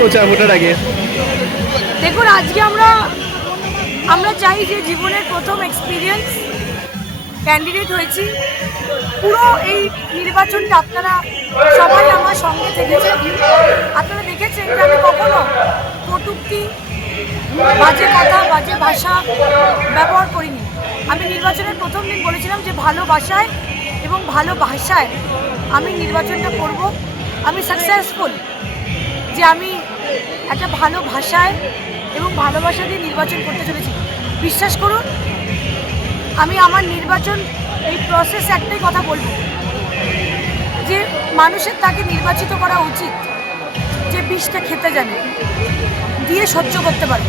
প্রচার ভোটের আগে? দেখুন, আজকে আমরা চাই যে জীবনের প্রথম এক্সপিরিয়েন্স ক্যান্ডিডেট হয়েছি। পুরো এই নির্বাচনটা আপনারা সবাই আমার সঙ্গে থেকেছেন। আপনারা দেখেছেন যে আমি কখনো কটূক্তি, বাজে কথা, বাজে ভাষা ব্যবহার করিনি। আমি নির্বাচনের প্রথম দিন বলেছিলাম যে ভালোবাসায় এবং ভালো ভাষায় আমি নির্বাচনটা করব। আমি সাকসেসফুল যে আমি একটা ভালো ভাষায় এবং ভালোবাসা দিয়ে নির্বাচন করতে চলেছি। বিশ্বাস করুন, আমি আমার নির্বাচন এই প্রসেস একটাই কথা বলবো যে মানুষের তাকে নির্বাচিত করা উচিত যে বিষটা খেতে জানে, দিয়ে সহ্য করতে পারে।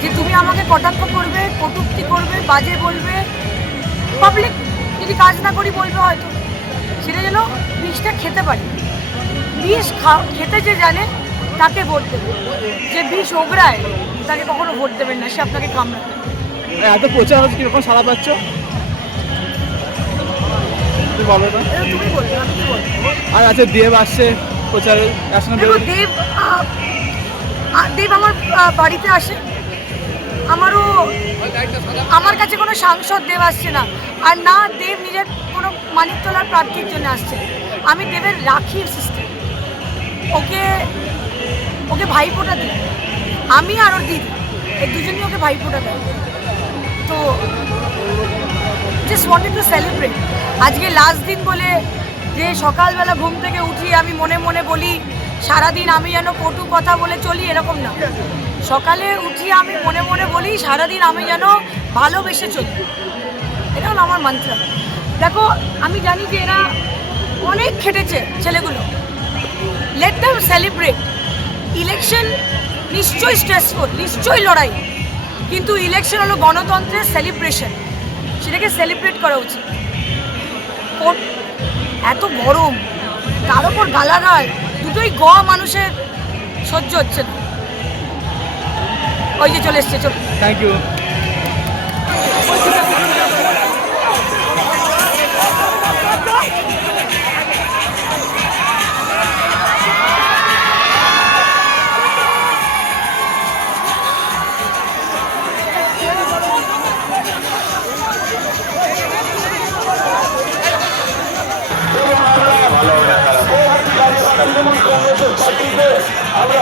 যে তুমি আমাকে কটাক্ষ করবে, কটূক্তি করবে, বাজে বলবে, পাবলিক যদি কাজ না করি বলবে, হয়তো সেটা যেন বিষটা খেতে পারে। বিষ খেতে যে জানে তাকে ভোট দেবে। যে বিষ ওগড়ায় তাকে কখনো ভোট দেবেন না, সে আপনাকে কামড়াবে। এত প্রচার হচ্ছে, কিরকম সাড়া পাচ্ছ? বলো না, তুমি বলবে, আমি কি বলবো? আর আছে দেব আসছে প্রচারে, দেখো, দেব আমার বাড়িতে আসে। আমার কাছে কোনো সাংসদ দেব আসছে না, আর না দেব নিজের কোনো মানিকতলার প্রার্থীর জন্য আসছে। আমি দেবের রাখির সিস্টেম, ওকে ভাইফোঁটা দিই, আমি আর ওর দিদি এই দুজনই ওকে ভাইফোঁটা দেয়। তো জাস্ট ওয়ান্টেড টু সেলিব্রেট। আজকে লাস্ট দিন বলে যে সকালবেলা ঘুম থেকে উঠি আমি মনে মনে বলি সারাদিন আমি যেন কটু কথা বলে চলি, এরকম না। সকালে উঠি আমি মনে মনে বলি সারাদিন আমি যেন ভালোবেসে চলি। এটা হলো আমার মন্ত্র। দেখো, আমি জানি যে এরা অনেক খেটেছে ছেলেগুলো, লেট দেম সেলিব্রেট। ইলেকশন নিশ্চয়ই স্ট্রেসফুল, নিশ্চয়ই লড়াই, কিন্তু ইলেকশন হলো গণতন্ত্রের সেলিব্রেশন, সেটাকে সেলিব্রেট করা উচিত। এত গরম, তার উপর গালাগাল, দুটোই মানুষের সহ্য হচ্ছে না। ওই যে চলে এসছে, চল। Thank you. আমরা